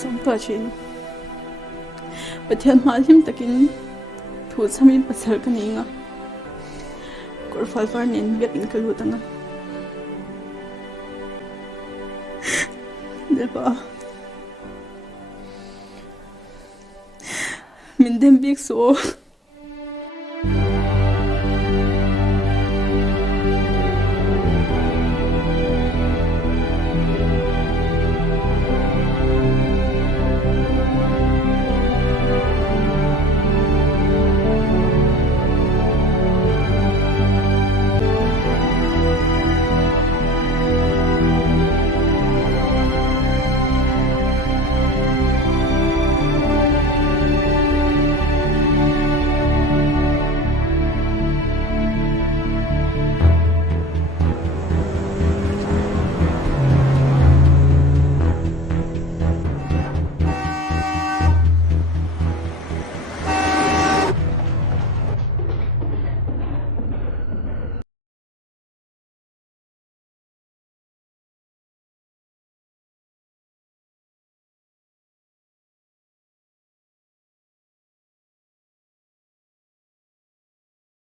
sampa chin pathian malim takin thu samin pasal kaninga kor falfar nin biak in kalutanga delpa min dem biak so